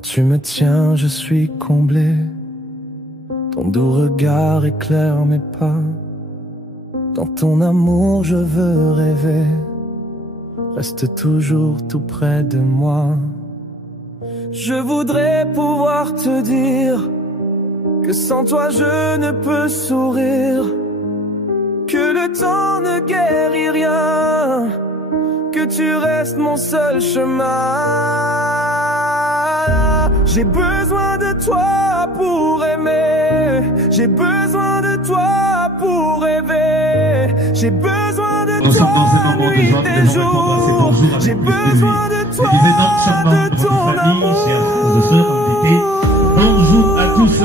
Quand tu me tiens, je suis comblé. Ton doux regard éclaire mes pas. Dans ton amour, je veux rêver. Reste toujours tout près de moi. Je voudrais pouvoir te dire que sans toi je ne peux sourire, que le temps ne guérit rien, que tu restes mon seul chemin. J'ai besoin de toi pour aimer, j'ai besoin de toi pour rêver, j'ai besoin de toi nuit et jour, j'ai besoin de toi, de ton amour. Bonjour à tous.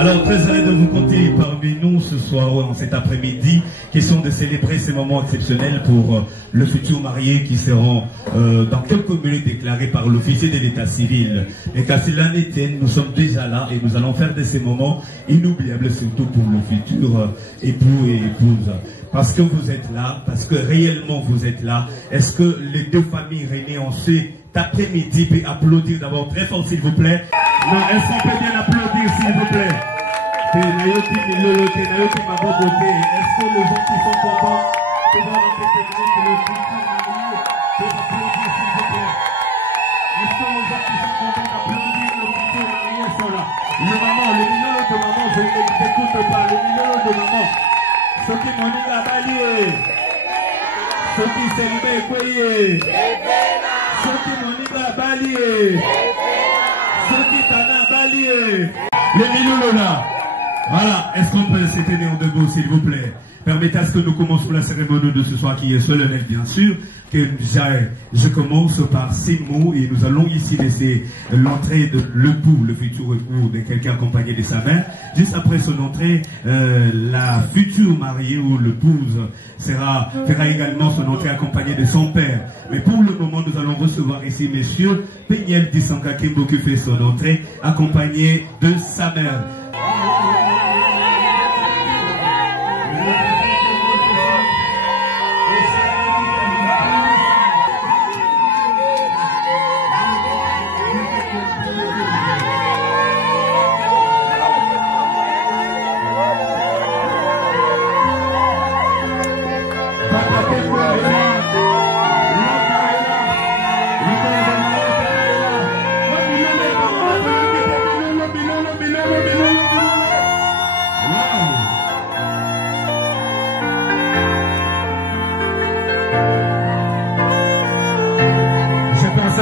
Alors, très heureux de vous compter parmi nous ce soir, en cet après-midi. Question de célébrer ces moments exceptionnels pour le futur marié qui seront dans quelques minutes déclarés par l'officier de l'état civil. Et qu'à cela n'était, nous sommes déjà là et nous allons faire de ces moments inoubliables, surtout pour le futur époux et épouse. Parce que vous êtes là, parce que réellement vous êtes là. Est-ce que les deux familles réunies en cet après-midi peuvent applaudir d'abord très fort s'il vous plaît? Non, est-ce qu'on peut bien applaudir s'il vous plaît? Est-ce que les gens qui sont contents de voir dans cette église le futur marié peuvent applaudir s'il vous plaît? Est-ce que les gens qui sont contents d'applaudir le futur marié sont là? Le maman, le million de maman, je ne t'écoute pas, le million de maman. Ceux qui m'ont dit la balier, ceux qui s'aimaient croyaient, ceux qui m'ont dit la balier, ceux qui t'en balier, les millions là. Voilà, est-ce qu'on peut se tenir debout s'il vous plaît? Permettez à ce que nous commençons la cérémonie de ce soir qui est solennelle bien sûr. Que je commence par ces mots et nous allons ici laisser l'entrée de l'époux, le futur époux de quelqu'un accompagné de sa mère. Juste après son entrée, la future mariée ou l'épouse fera également son entrée accompagnée de son père. Mais pour le moment, nous allons recevoir ici monsieur Peniel Disanka Kimbo qui fait son entrée accompagné de sa mère.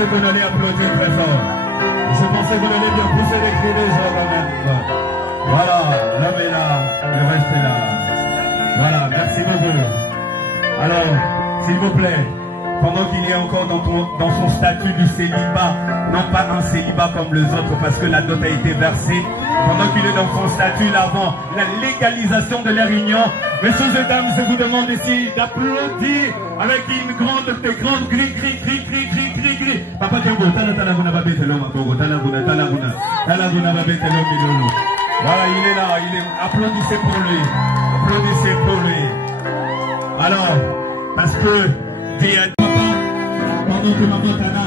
Vous allez applaudir très fort. Je pensais que vous allez bien pousser les cris des gens quand même. Voilà, l'homme est là, le reste est là. Voilà, merci beaucoup. Alors, s'il vous plaît, pendant qu'il est encore dans son statut du célibat, non pas un célibat comme les autres parce que la dot a été versée, pendant qu'il est dans son statut là avant la légalisation de leur union, messieurs et dames, je vous demande ici d'applaudir avec une grande gris. Papa Django, voilà, il est là, applaudissez pour lui. Alors, parce que papa, pendant que maman Tana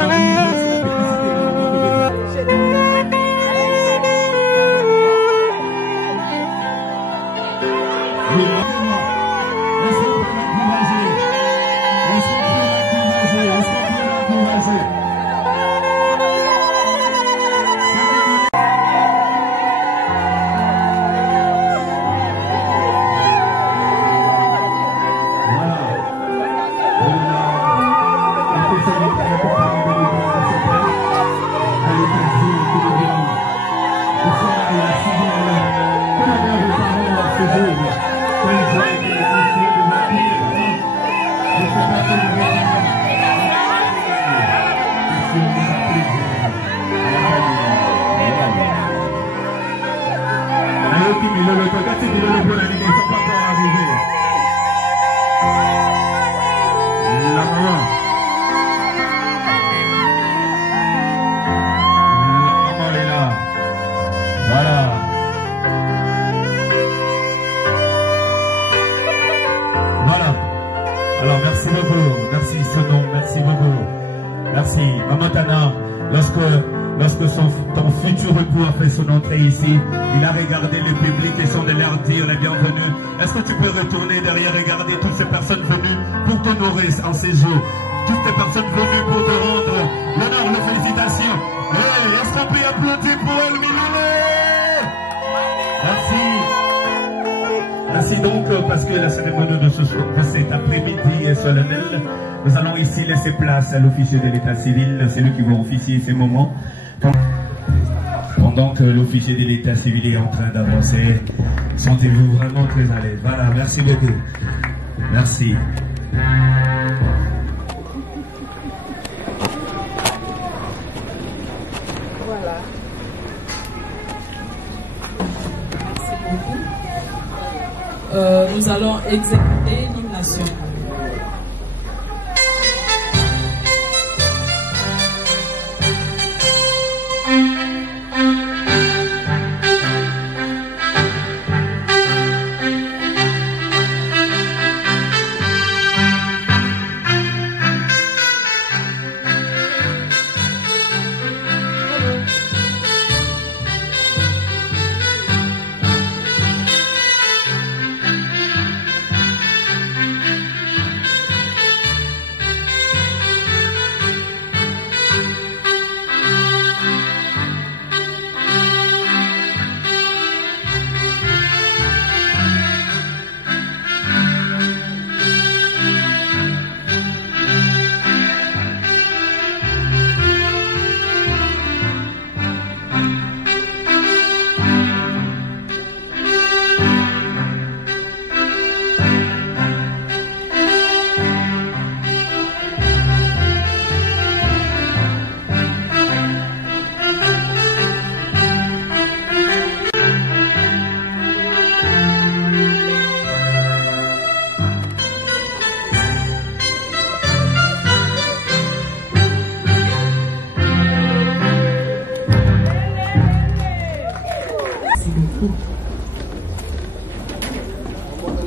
Merci beaucoup. Merci Sonon. Merci beaucoup. Merci. Maman Tana, lorsque lorsque ton futur époux a fait son entrée ici, il a regardé le public et son de leur dire les bienvenus. Est-ce que tu peux retourner derrière, regarder toutes ces personnes venues pour t'honorer en ces jours, toutes ces personnes venues pour te rendre l'honneur, les félicitations. Hey, est-ce qu'on peut applaudir pour elle, Milou? Merci. Merci donc, parce que la cérémonie de cet après-midi est solennelle. Nous allons ici laisser place à l'officier de l'état civil, c'est lui qui va officier ces moments. Pendant que l'officier de l'état civil est en train d'avancer, sentez-vous vraiment très à l'aise. Voilà, merci beaucoup. Merci. Voilà. Merci beaucoup. Nous allons exécuter l'hymne national.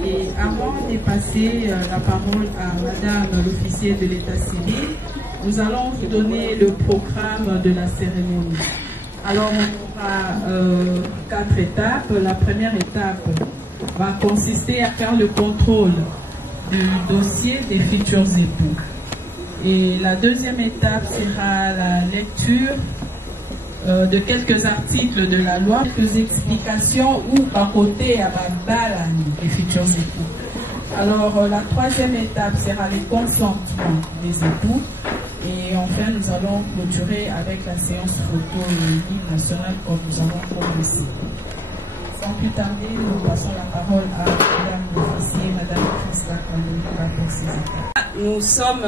Et avant de passer la parole à Madame l'officier de l'état civil, nous allons vous donner le programme de la cérémonie. Alors on aura 4 étapes. La première étape va consister à faire le contrôle du dossier des futurs époux. Et la deuxième étape sera la lecture de quelques articles de la loi, quelques explications ou à côté à Balani des futurs époux. Alors la troisième étape sera le consentement des époux et enfin nous allons clôturer avec la séance photo et l'hymne national comme nous avons commencé. Sans plus tarder, nous passons la parole à Madame l'officier, Madame Christa Kandouka pour ces étapes. Nous sommes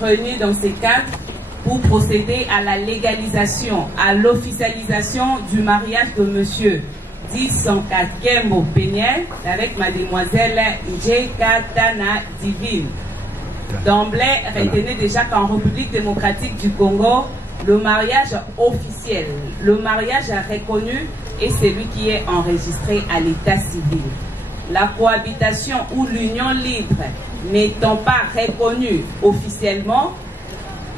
réunis dans ces cadres pour procéder à la légalisation, à l'officialisation du mariage de monsieur Disonka Kembo Peniel avec mademoiselle Njeka Tana Divine. D'emblée, retenez déjà qu'en République démocratique du Congo, le mariage officiel, le mariage reconnu est celui qui est enregistré à l'état civil. La cohabitation ou l'union libre n'étant pas reconnue officiellement,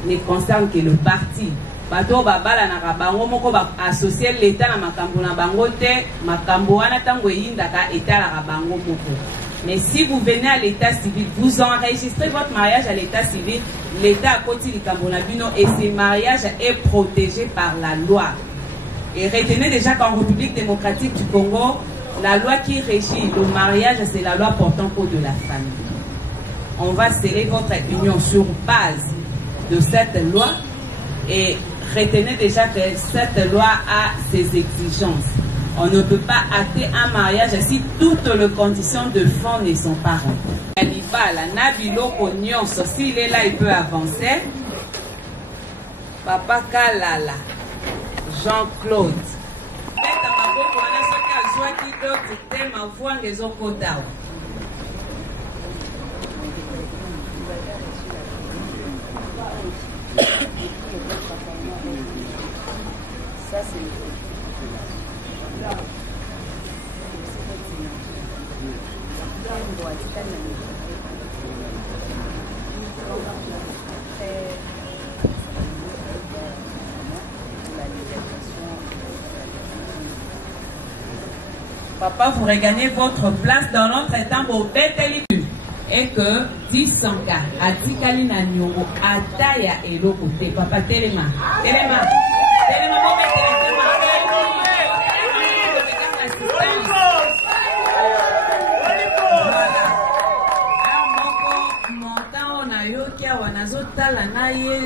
ne concerne que le parti. Bato babala na bango moko ba associer l'état na makambo na bango te, makambo wana tango yindaka état la bango moko. Mais si vous venez à l'état civil, vous enregistrez votre mariage à l'état civil, l'état a koti likambo na bino et ce mariage est protégé par la loi. Et retenez déjà qu'en République démocratique du Congo, la loi qui régit le mariage, c'est la loi portant code de la famille. On va sceller votre union sur base de cette loi et retenez déjà que cette loi a ses exigences. On ne peut pas acter un mariage si toutes les conditions de fond ne sont pas remplies. S'il est là, il peut avancer. Papa Kalala, Jean-Claude. Ça c'est Papa, vous regagnez votre place dans notre temps au Bételi. Et que 10 Sanka, à Tikali Nanyongo, à Taya et l'autre côté. Papa, Téléma. Téléma. Téléma, bon,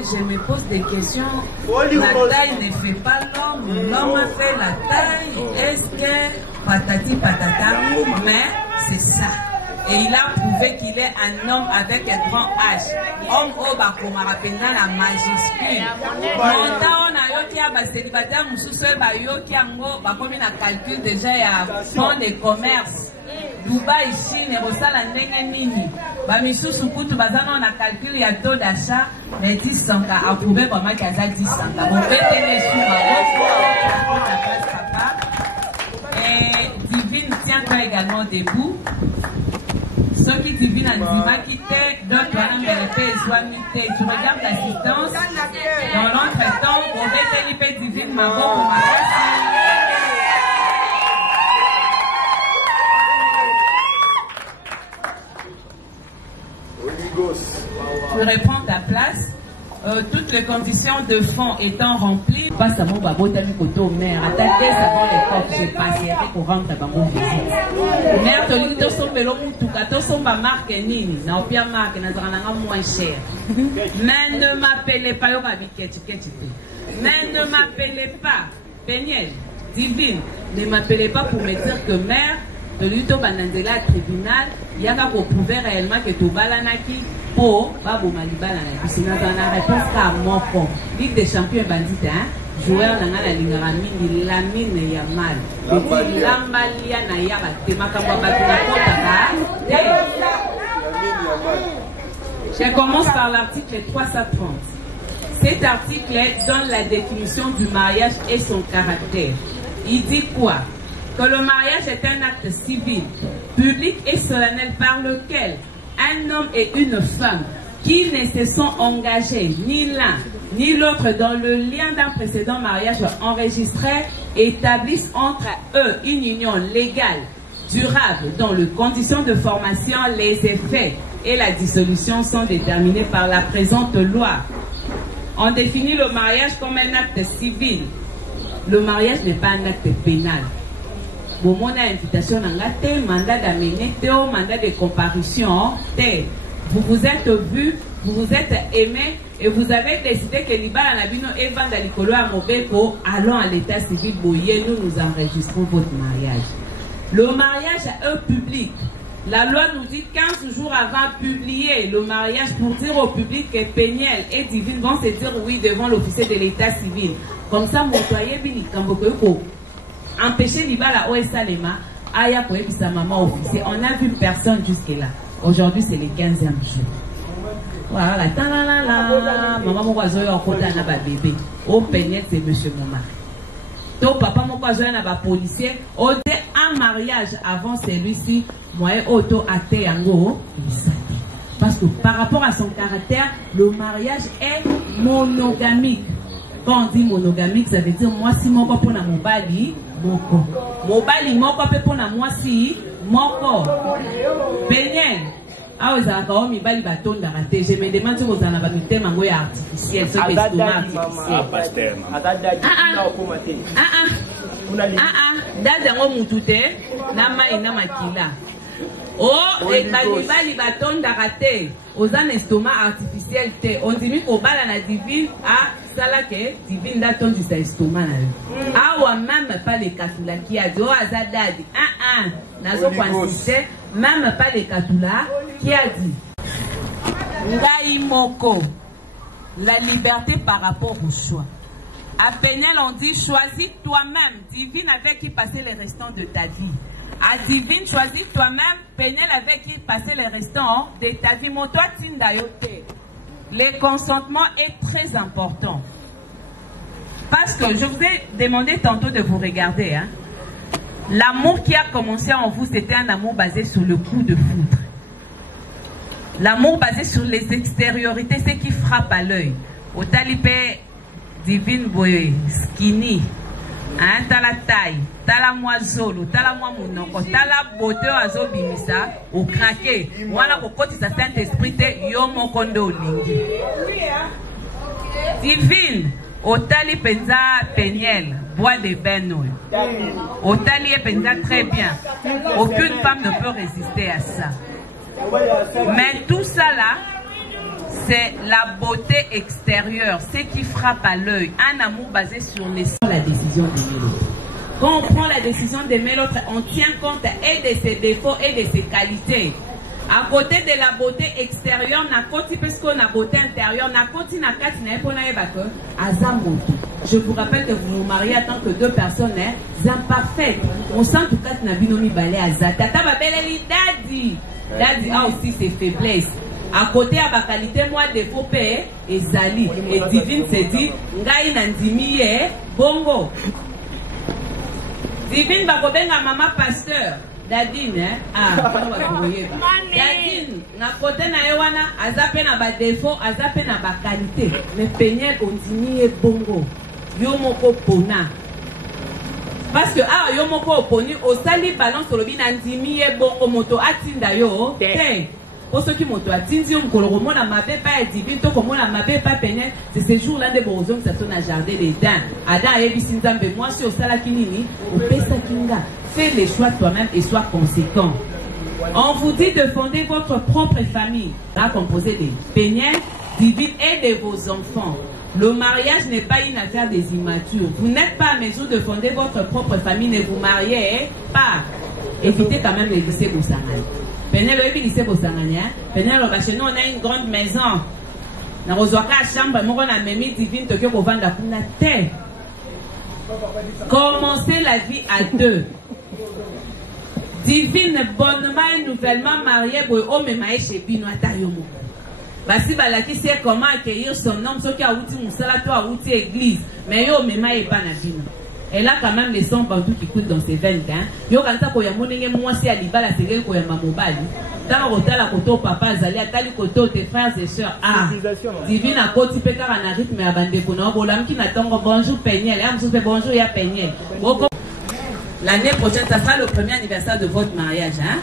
je me pose des questions. La taille ne fait pas l'homme. L'homme fait la taille. Est-ce que patati patata? Mais c'est ça. Et il a prouvé qu'il est un homme avec un grand H. Homme au bakoma rappelle la majuscule. Montant on a yoki a célibataire mususu ba yoki ango ba komi na calcul déjà ya fonds de commerce. Dubaï, Chine, Rosala, Ndenganini. Bamisusu kutu bazana na calcul ya taux d'achat, mais 10 Sanka approuvé par moi qui a 10 Sanka. Mon père est sous ma et Divine tient également debout. Ceux qui Divine a dit qui t'est, d'autres ont été. Tu regardes l'assistance. Dans l'autre temps, on va te Divine ma pour ma tu reprends ta place. Toutes les conditions de fond étant remplies, passe à mon babo, t'as mis côté au maire. Attaquez avant les coffres, j'ai passé pour rentrer dans mon visite. Maire, tu dis que ton vélo, tu son marque nini, n'a pas marque, n'a pas moins cher. Mais ne m'appelez pas, mais ne m'appelez pas, Péniel, Divine, ne m'appelez pas pour me dire que maire, de l'uto banandela tribunal, il y a qu'à prouver réellement que tout balanaki pour Babou Malibala. Sinon, dans la réponse à mon fond, Ligue des champions bandits, joueur dans la ligne ramine, la mine ya mal. Lambalia na ya batemaka batuna. Je commence par l'article 330. Cet article donne la définition du mariage et son caractère. Il dit quoi? Que le mariage est un acte civil, public et solennel par lequel un homme et une femme qui ne se sont engagés ni l'un ni l'autre dans le lien d'un précédent mariage enregistré établissent entre eux une union légale, durable, dont les conditions de formation, les effets et la dissolution sont déterminés par la présente loi. On définit le mariage comme un acte civil. Le mariage n'est pas un acte pénal. Bon, mon invitation à mandat d'amener, mandat de comparution, vous vous êtes vus, vous vous êtes aimés et vous avez décidé que l'Ibala Nabino et Vandalikolo à Mobeko, allons à l'état civil Boyer, nous enregistrons votre mariage. Le mariage est public. La loi nous dit 15 jours avant de publier le mariage pour dire au public que Péniel et Divine vont se dire oui devant l'officier de l'état civil. Comme ça, mon toyer Bini Kamboko. Empêcher l'Ibala Oesalema, Aya Koebi sa maman officier. On n'a vu personne jusque-là. Aujourd'hui, c'est le 15e jour. Voilà, maman mon oiseau en côté n'a pas bébé. Au Péniel, c'est monsieur mon mari. Donc, papa mon oiseau n'a pas policier. Au dé un mariage avant celui-ci, moi, auto athée yango. Parce que par rapport à son caractère, le mariage est monogamique. Quand on dit monogamique, ça veut dire moi si mon copain a mon bali, moko. Mon bali, mon copain pour moi si, moko. Péniel. Ah, vous avez quand même bali bâton d'arrêter. Je me demande si vous en avez mis thème en goût artificiel. Ce que artificiel. Dada mutute, nama ina makila. Oh, et bali bâton d'arrêter. Aux un estomac artificiel, on dit qu'on bala la divine à salake, divine d'attendre du estomac. Ah, ou même pas les katula qui a dit, oh, azadadi, nazo consisté, même pas les katula qui a dit, Ngaïmoko, la liberté par rapport au choix. À Péniel, on dit, choisis toi-même, divine avec qui passer les restants de ta vie. À Divine, choisis toi-même, Péniel avec qui passer les restants de ta vie. Mon toi, Tindayote. Le consentement est très important. Parce que je vous ai demandé tantôt de vous regarder. Hein. L'amour qui a commencé en vous, c'était un amour basé sur le coup de foudre. L'amour basé sur les extériorités, c'est qui frappe à l'œil. Au talipé, Divine Boye, skinny. Hein, tala taille, tala moisolo, tala moi monoko, tala beauté azo bimisa, au craqué. Voilà pourquoi tu sa Saint-Esprit te yo mon kondo lingi. Divine, otali penza peniel, bois de beno. Otali penza très bien. Aucune femme ne peut résister à ça. Mais tout ça là, c'est la beauté extérieure, ce qui frappe à l'œil. Un amour basé sur la décision d'aimer l'autre. Quand on prend la décision d'aimer l'autre, on tient compte et de ses défauts et de ses qualités. À côté de la beauté extérieure, parce qu'on a beauté intérieure, je vous rappelle que vous vous mariez en tant que deux personnes imparfaites. On sent tout cas Daddy a aussi ses faiblesses. À côté de la qualité, moi, défaut père et Zali. Et Divine se dit, Ngai Nandimi bongo. Divine va kobenga maman pasteur. Dadine, Dadine, na côté na ewana, azape na ba défaut, azape na ba qualité. Mais peigner continue bongo. Yomoko pona. Parce que ah yomoko oponi, osali balance sur le binandimi bongo moto atinda yo. Pour ceux qui m'ont dit, c'est ce jour-là de Borozon qui s'attend à jardin des dents. Ada et Bissinzambe, moi, sur Salakinini, ou Pesakinga. Fais les choix toi-même et sois conséquent. On vous dit de fonder votre propre famille, là, composée des peignets, divines et de vos enfants. Le mariage n'est pas une affaire des immatures. Vous n'êtes pas à mesure de fonder votre propre famille, ne vous mariez pas. Évitez quand même les lycées Boussangani. Penel au lycée Boussangani. Penel chez nous, on a une grande maison. Dans la chambre, on a même divine Tokyo pour vendre la terre. Commencez la vie à deux. Divine bonnement et nouvellement mariée pour homme et chez Bino Atayomo. Basi balaki sait comment accueillir son homme, ce qui a outil moussala, toi a outil église, mais yo mema et pas na Bino. Et là quand même les sons bantou qui coulent dans ses veines, hein. Yo kanta ko ya monenge moi si alibala c'est ko ya mamobali. Tala kotala koto papa zali atali koto tes frères et sœurs. Ah. Divine a koti peka na rythme ya bande ko na bolam ki na tongo bonjour Peniel, hein, vous bonjour ya Peniel. L'année prochaine ça sera le premier anniversaire de votre mariage, hein.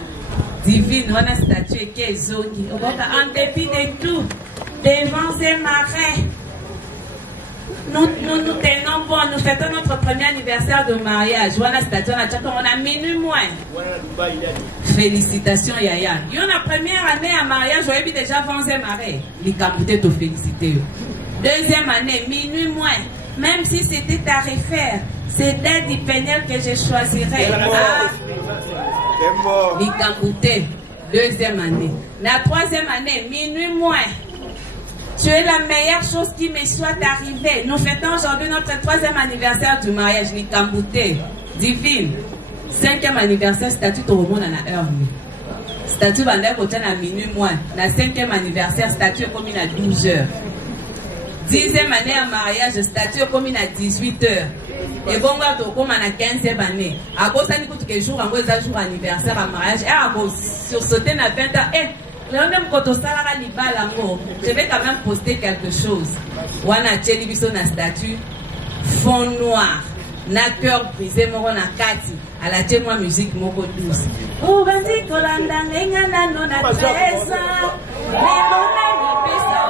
Divine, on a statué qui est zongi. En dépit de tout, devant ces marais, nous tenons bon, nous fêtons notre premier anniversaire de mariage. On a statué, on a minuit moins. Félicitations, Yaya. Il y a la première année à mariage, on a déjà 20 marais. Les capotés te féliciter. Deuxième année, minuit moins. Même si c'était à refaire, c'est Daddy Peniel que je choisirais. L'Ikambouté, deuxième année. La troisième année, minuit moins. Tu es la meilleure chose qui me soit arrivée. Nous fêtons aujourd'hui notre troisième anniversaire du mariage, l'Ikambouté. Divine. Cinquième anniversaire, statut au monde en a heure. Statut bandé côté à minuit moins. La cinquième anniversaire, statut comme à 12 heures. Dixième année à mariage, statut comme à 18 heures. Et bon, comme à 15e année. À cause de quelques jours, en jour anniversaire à mariage, et à cause sur sauter à 20 ans, je vais quand même poster quelque chose. On a télévision na statut, fond noir, na cœur brisé, mon na kati, à la témoin musique moko douce. Ou bandi kolanda ngana no na 13 ans, mais mon pesa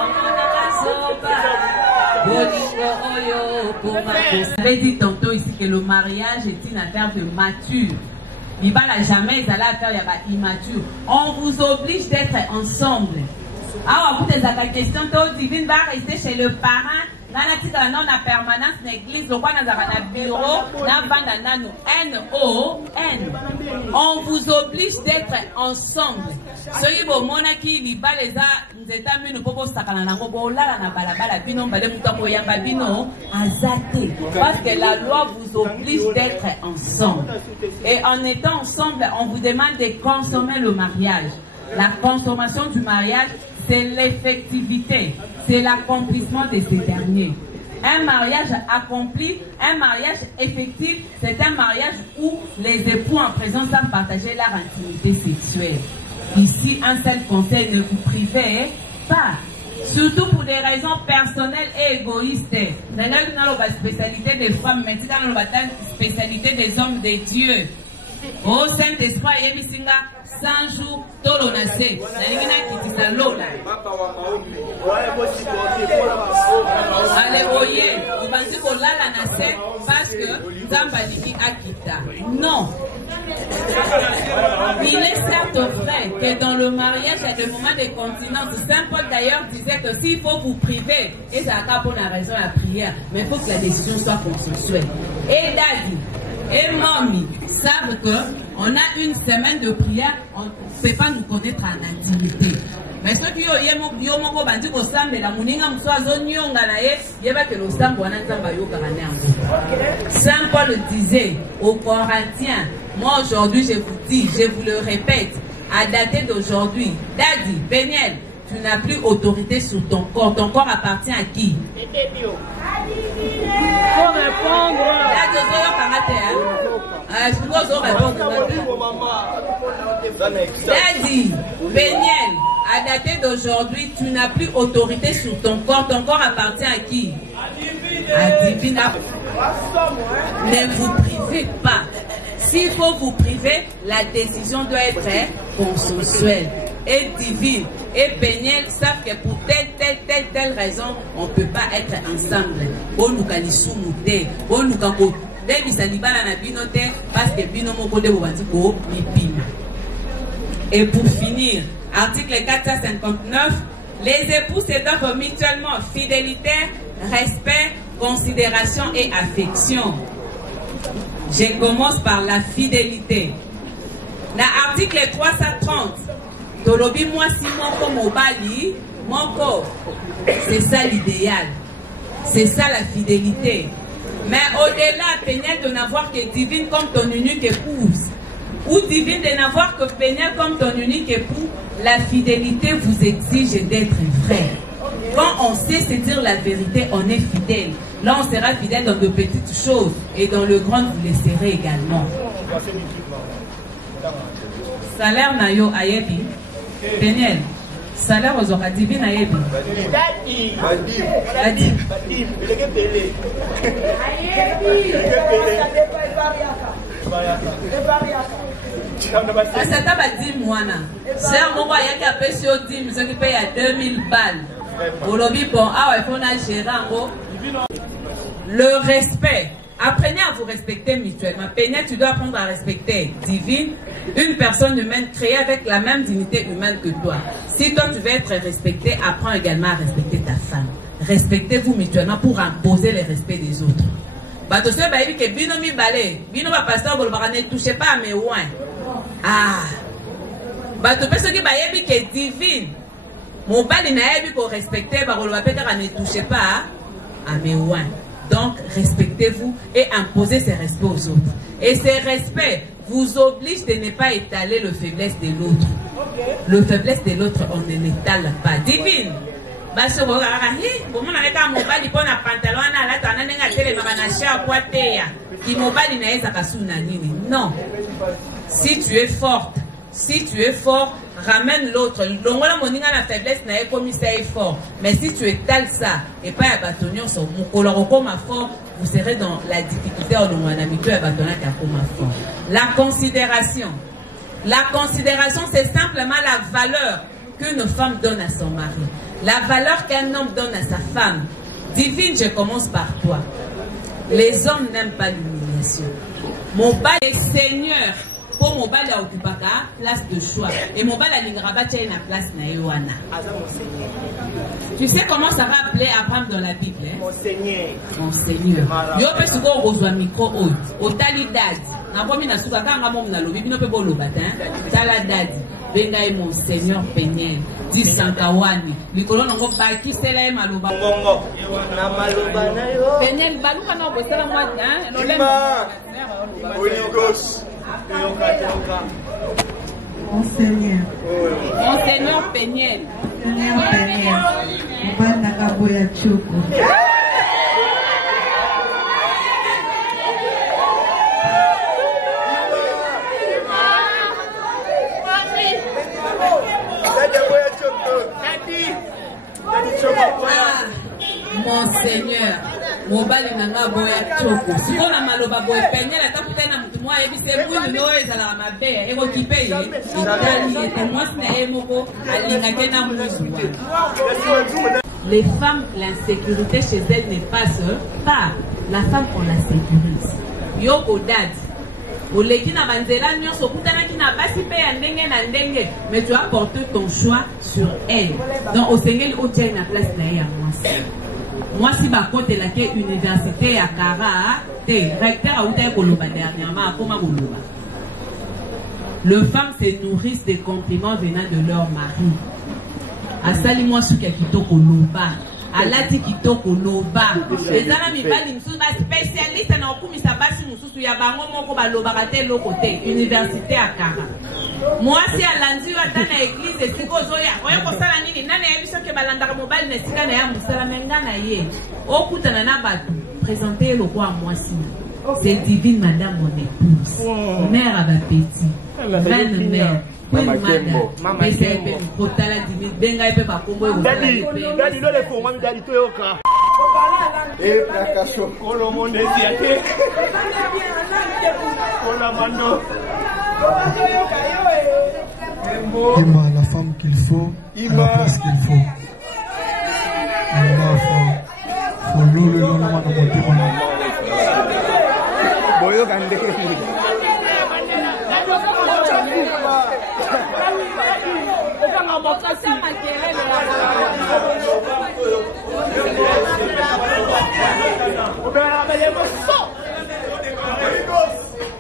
on avait dit tantôt ici que le mariage est une affaire de mature. Il va jamais aller à faire immature. On vous oblige d'être ensemble. Alors, vous avez des questions, divine va rester chez le parent. On a permanence l'église, le bureau, N-O-N. On vous oblige d'être ensemble. Parce que la loi vous oblige d'être ensemble. Et en étant ensemble, on vous demande de consommer le mariage. La consommation du mariage, c'est l'effectivité, c'est l'accomplissement de ces derniers. Un mariage accompli, un mariage effectif, c'est un mariage où les époux en présence savent partager leur intimité sexuelle. Ici, un seul conseil, ne vous privez pas. surtout pour des raisons personnelles et égoïstes. Dans la spécialité des femmes, mais dans la spécialité des hommes de Dieu. Oh Saint-Esprit, il y a 100 jours, tout le monde sait. Alléluia. On va dire qu'on l'a naissé parce que Zambaliki a quitté. Non. Il est certes vrai que dans le mariage, il y a des moments de continence. Saint Paul d'ailleurs disait que s'il faut vous priver, et ça n'a pas pour la raison à la prière, mais il faut que la décision soit consensuelle. Et Daddy et Mamie savent qu'on a une semaine de prière, on ne peut pas nous connaître en intimité. Mais ceux qui ont dit que Saint Paul disait aux Corinthiens, moi aujourd'hui je vous dis, je vous le répète, à dater d'aujourd'hui, Daddy, Péniel, tu n'as plus autorité sur ton corps appartient à qui? Faut répondre. Daddy, Péniel, à dater d'aujourd'hui, tu n'as plus autorité sur ton corps appartient à qui? À Divina. Ne vous privez pas. S'il faut vous priver, la décision doit être consensuelle et divine. Et Péniel savent que pour telle raison, on ne peut pas être ensemble. Et pour finir, article 459, les époux se doivent mutuellement fidélité, respect, considération et affection. Je commence par la fidélité. L'article 330, Tolobi moi si mon mobali, mon corps, c'est ça l'idéal. C'est ça la fidélité. Mais au-delà, Péniel de n'avoir que divine comme ton unique épouse, ou divine de n'avoir que Péniel comme ton unique époux, la fidélité vous exige d'être vrai. Quand on sait se dire la vérité, on est fidèle. Là, on sera fidèle dans de petites choses et dans le grand, vous le serez également. Salaire nayo ayebi. Péniel. Salaire aux aura divine ayebi. Ça t'a pas dit moi. C'est un moment qui a payé sur 10 000, qui paye à 2000 balles. Au lobby, bon, ah ouais, faut gérer en gros. Le respect. Apprenez à vous respecter mutuellement. Péniel, tu dois apprendre à respecter Divine, une personne humaine créée avec la même dignité humaine que toi. Si toi tu veux être respecté, apprends également à respecter ta femme. Respectez-vous mutuellement pour imposer le respect des autres. Bato se ba yebi ke bino mi balé, bino ba pasteur bolobaka ne touchez pas à mes ouins. Ah. Bato pe soki ba yebi ke Divine. Mon bali na yebi pour respecter ba bolobaka pe ne touchez pas à mes ouins. Donc respectez-vous et imposez ces respects aux autres. Et ces respects vous obligent de ne pas étaler le faiblesse de l'autre. Le faiblesse de l'autre, on ne l'étale pas. Divine. Non. Si tu es forte, si tu es fort, ramène l'autre. La faiblesse n'a pas comme ça est fort. Mais si tu étales ça et pas à bâtonner son fort, vous serez dans la difficulté au fort. La considération. La considération, c'est simplement la valeur qu'une femme donne à son mari. La valeur qu'un homme donne à sa femme. Divine, je commence par toi. Les hommes n'aiment pas l'humiliation. Mon bal est Seigneur. Pour mon bal à Okupaka, place de choix. Et mon bal à Lingraba, tu as une place na Yoana. Tu sais comment ça va appeler Abraham dans la Bible? Hein? Mon Seigneur. Mon Seigneur. Yo pe suko ozwa micro oy. Otali dadi. Na bomi na suka kanga mom na lobi bino pe bolo batin. Tala dadi. Benga e mon Seigneur Péniel. Di Sankawani. Likolo nango baki sela e maloba. Ngongo. Na maloba na yo. Péniel baluka na bosela moi hein. Holy Ghost. Monseigneur. Monseigneur Péniel. Monseigneur Péniel. Mbana kaboya choko. Seigneur, mobali nanga boya choko. Si on a maloba boy peigner la taputa na mutu moi ebi se munu no ezala mabe eko kipe ye. Itali était moi na emoko alinga kena musu. Les femmes, l'insécurité chez elles n'est pas seule. Pas la femme, on la sécurise. Yo odad. Oleki na banzela nyonso kutana kina basi pe ya ndenge na ndenge. Mais tu as porté ton choix sur elle. Donc au Seigneur au tient na place na ya mwasi. Mwasi ba kote la ke université ya Kara, te recteur a outa koloba dernièrement akoma koloba. Les femmes se nourrissent des compliments venant de leur mari. Asali moi suki kitoko loba. Alati kitoko loba. Ezana mibali msusu ba spécialiste na okumisa basi msusu ya bango moko ba loba kate lokote université à Kara. Moi si alandi ata na église siko zoya. Oya kosala nini nani ya biso ke balanda mobali na sika na ya musala menga na ye. Okutana na batu présenter le roi moi si. C'est divine madame mon épouse. Mère à ma petit. Reine mère. Mama Kembo. Mama Kembo. Kotala dimi benga epe ba kombo e. Dadi no le fo mami dadi to yoka. Eh plakacho kolo monde diate. Kola mando. Ima la femme qu'il faut, à la place qu'il faut. Ima faut l'eau le nom de mon témoin. Boyo gande.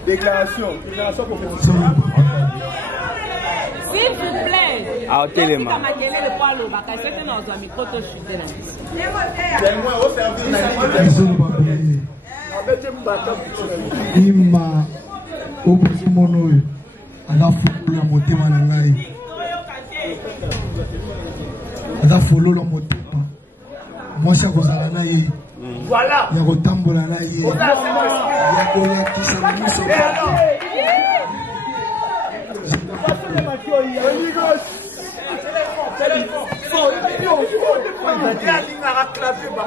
Déclaration professionnelle. S'il vous plaît. Ah, téléma. Ima opposé mono à la foule la motema na ngai. Ada follow la motema. Moi ça kozala na ye. Voilà. Ya kotambola na ye. Ya kolakisa na miso.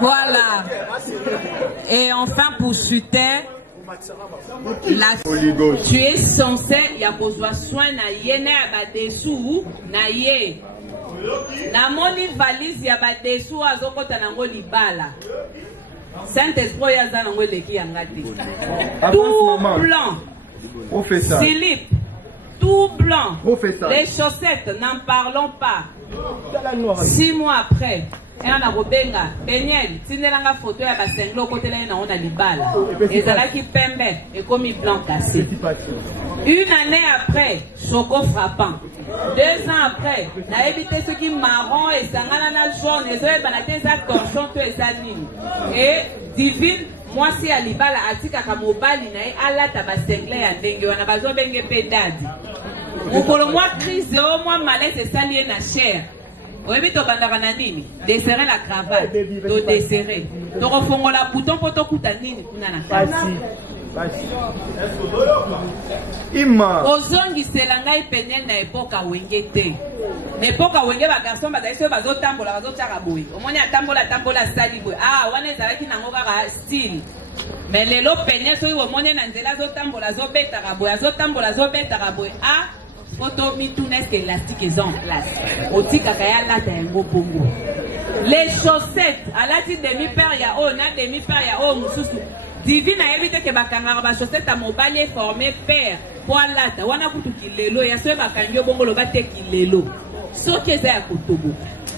Voilà. Et enfin pour chuter, tu es censé y avoir soin na yene abadesu na ye. Na moni valise ya badesu azokota nango libala. Saint-Esprit yaza nango leki yangati. Tout blanc. Philippe. Tout blanc. Les chaussettes, n'en parlons pas. 6 mois après, et on a robenga, Beniel, tinelanga photo ya basenglo côté là on a libala. Et ça là qui pembe et comme blanc cassé. 1 année après, choco frappant. 2 ans après, na évité ce qui marron et sangana na jaune et ça banaté ça torchon to et ça nini. Et divine moi si à libala atika ka mobali na ala tabasengle ya ndenge wana bazo benge pedadi. Mukolo moi crise au moi malaise et salier na chair. Oyebi to bandaka na nini? Desserrer la cravate, to desserrer. To refongola bouton po to kuta nini kuna na kasi. Ima. Ozongi selanga ipenen na epoka wengete. Na epoka wenge ba garçon ba daiso bazo tambola bazo tshaka boy. Omoni atambola sali boy. Ah, wana ezalaki nango kaka style. Mais lelo penye so yo omoni na nzela zo tambola zo betaka boy, zo tambola zo betaka boy. Ah, photo mitounesque élastique est en place. Otika kaya lata yango pongo. Les chaussettes, alati demi-paire ya o na demi-paire ya o mususu. Divine a évité que bakanga ba chaussette à mobali formé père pour lata wana kutu kilelo ya so bakangyo bongo lo bate kilelo. Soki eza ya kotobo.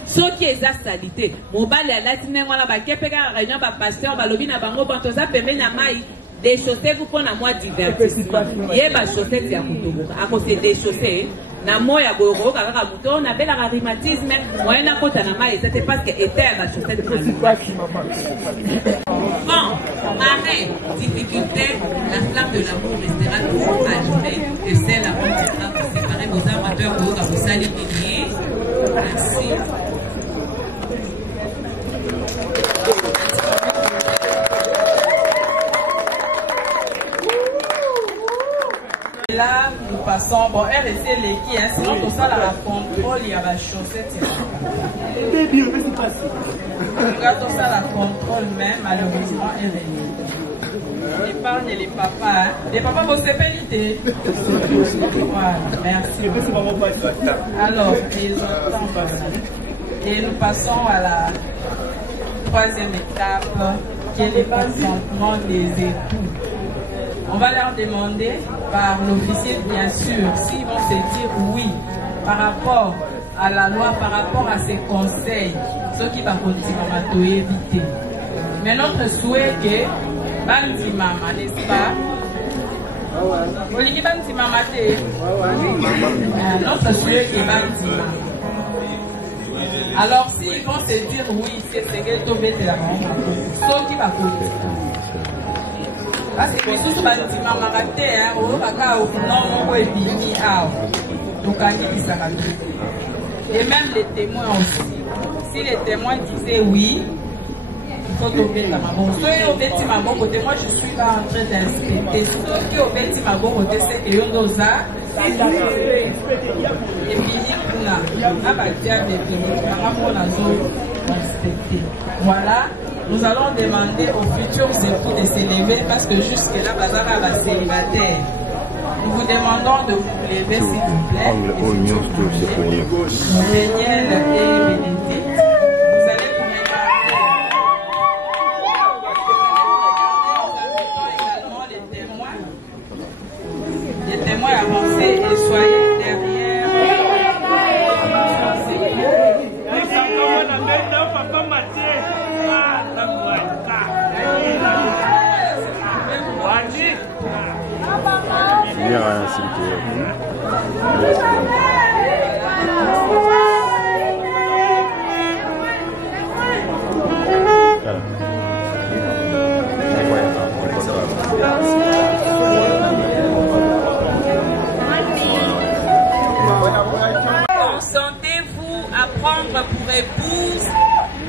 Soki eza salité. Mobali alati nengola ba kepeka réunion ba pasteur ba lobi na bango bantoza pembe na mai. Déchaussez-vous pour na moi divertissement. Yeba chaussette ya kotobo. Ako se déchausser na moya boyo kaka muto na bela rhumatisme moyena kota na mai c'était parce que était ba chaussette. Bon, pareil, difficulté, la flamme de l'amour restera toujours allumée et c'est la bonne flamme pour séparer vos amateurs pour vous saluer. Merci. Là, nous passons, bon, RSC l'équipe, hein, sinon tout ça, la contrôle, il y a la chaussette. Regarde tout ça, la contrôle même, malheureusement, RSC. L'épargne les papas, hein. Les papas vont se péniter. Voilà, merci. Alors, ils entendent. Et nous passons à la troisième étape, qui est le consentement des époux. On va leur demander par l'officier, bien sûr, s'ils vont se dire oui par rapport à la loi, par rapport à ses conseils, ce qui va continuer à éviter. Mais notre souhait est que, Banti Mama, n'est-ce pas? Oligi Banti Mama, notre souhait est que Banti Mama. Alors, s'ils vont se dire oui, c'est ce que tu veux, c'est la maman. Ce qui va continuer. Parce que les autres bâtiments marathés, et même les témoins aussi. Si les témoins disaient oui, il faut tomber la maman. Soit au petit maman côté, moi je suis là en train d'inspecter. Soit qui au petit maman côté, c'est que yon dosa. Et puis il y a des témoins. Voilà. Nous allons demander aux futurs époux de s'élever parce que jusque-là, Bazara va célibataire. Nous vous demandons de vous lever, s'il vous plaît. Daniel et Bénédicte, vous allez vous regarder. Nous invitons également les témoins. Les témoins avancés et soyez derrière. Consentez-vous à prendre pour épouse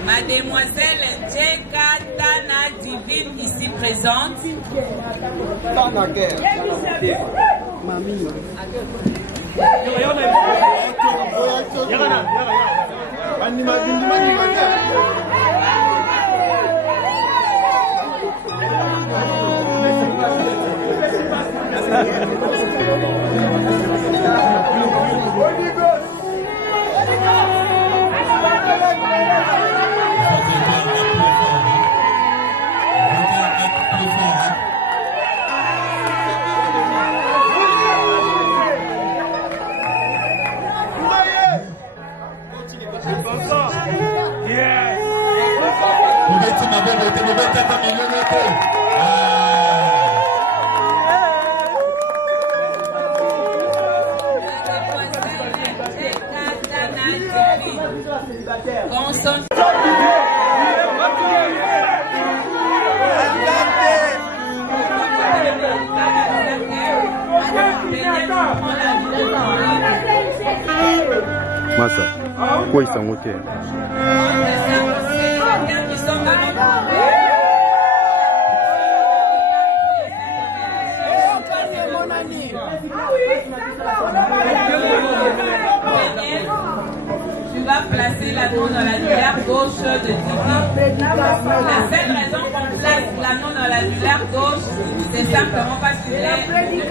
Mademoiselle Njeka Tana Divine ici présente? Massa, quoi ils sont montés? Tu vas placer l'anneau dans l'annulaire gauche de Divine. La seule raison qu'on place l'anneau dans l'annulaire gauche, c'est simplement parce qu'il est relié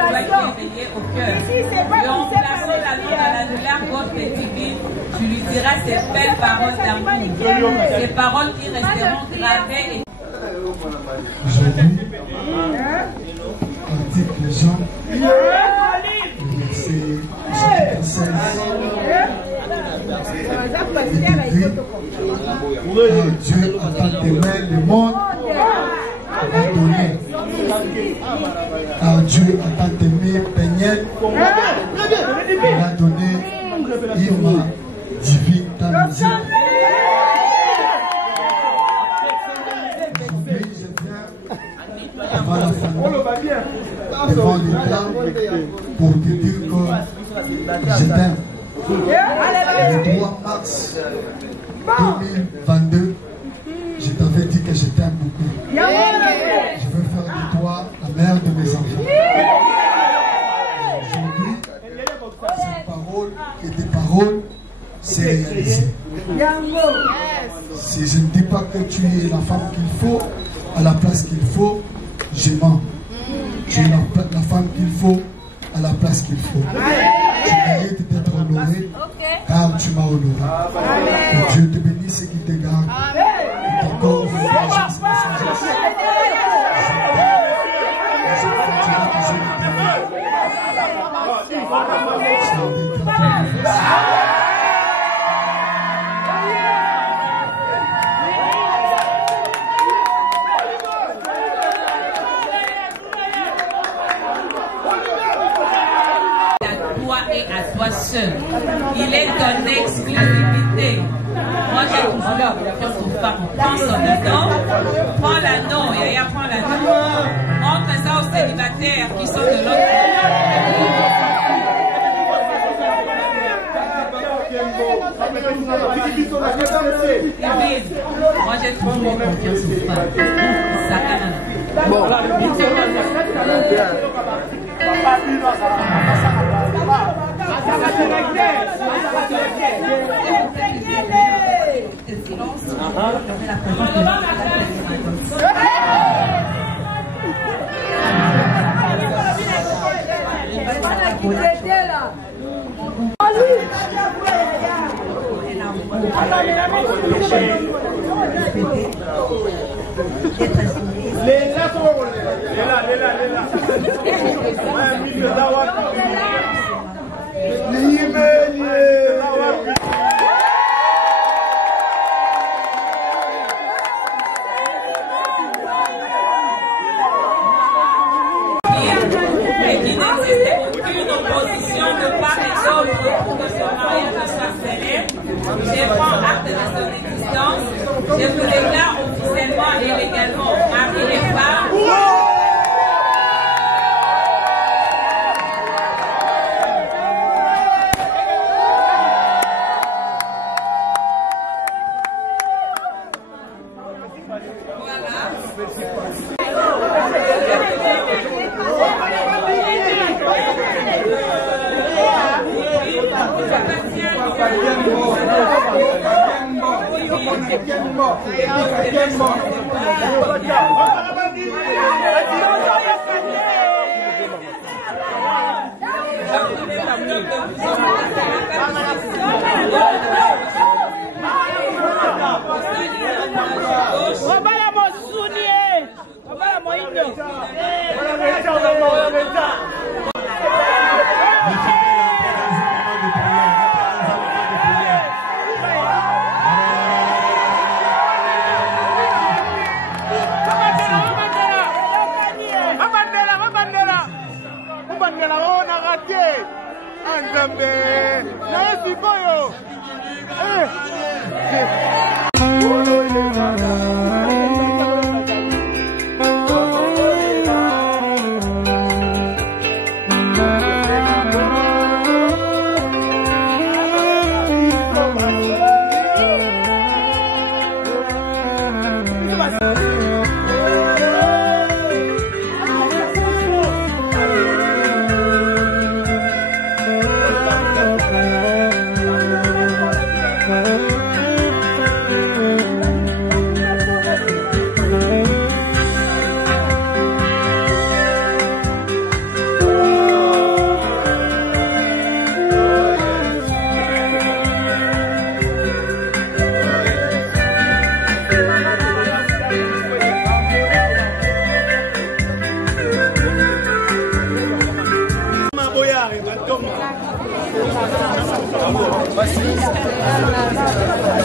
au cœur. Et en plaçant l'anneau dans l'annulaire gauche de Divine, tu lui diras ces belles paroles d'amour, ces paroles qui resteront gravées. Aujourd'hui, article Jean, verset 16. Dieu a tant aimé le monde, a donné. Dieu a tant aimé Péniel, il a donné Irma divine Tanazi. Aujourd'hui, je viens devant la famille, devant l'État, pour te dire que je t'aime. Le 3 mars 2022, je t'avais dit que je t'aime beaucoup. Je veux faire de toi la mère de mes enfants. pas que tu es la femme qu'il faut, à la place qu'il faut, je mens. Tu es la femme qu'il faut, à la place qu'il faut. Tu mérites d'être honoré, car tu m'as honoré. Que Dieu te bénisse et qu'il te garde. Que ton corps vous sagesse et sagesse. Et à toi seul. Il est ton exclusivité. Moi j'ai toujours confiance aux femmes. Prends son anneau, prends l'anneau, Yaya prend l'anneau. Montre ça aux célibataires qui sont de l'autre côté. Moi j'ai toujours confiance aux femmes. Sakana. Bon. Je prends acte de son existence. Je vous déclare officiellement et légalement mari et femme.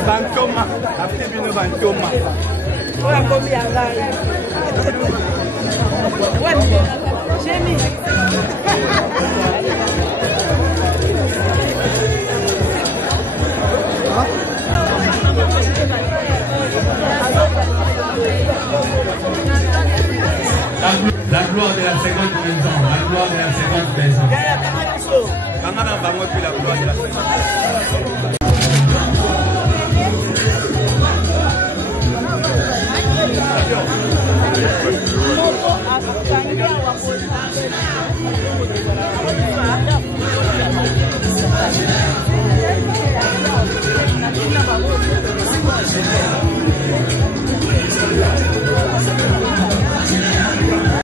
Bantoma, après bien Bantoma. Ouais, combien là? Ouais, j'ai mis. La gloire de la seconde maison, la gloire de la seconde maison. Quand on a la gloire de la seconde maison.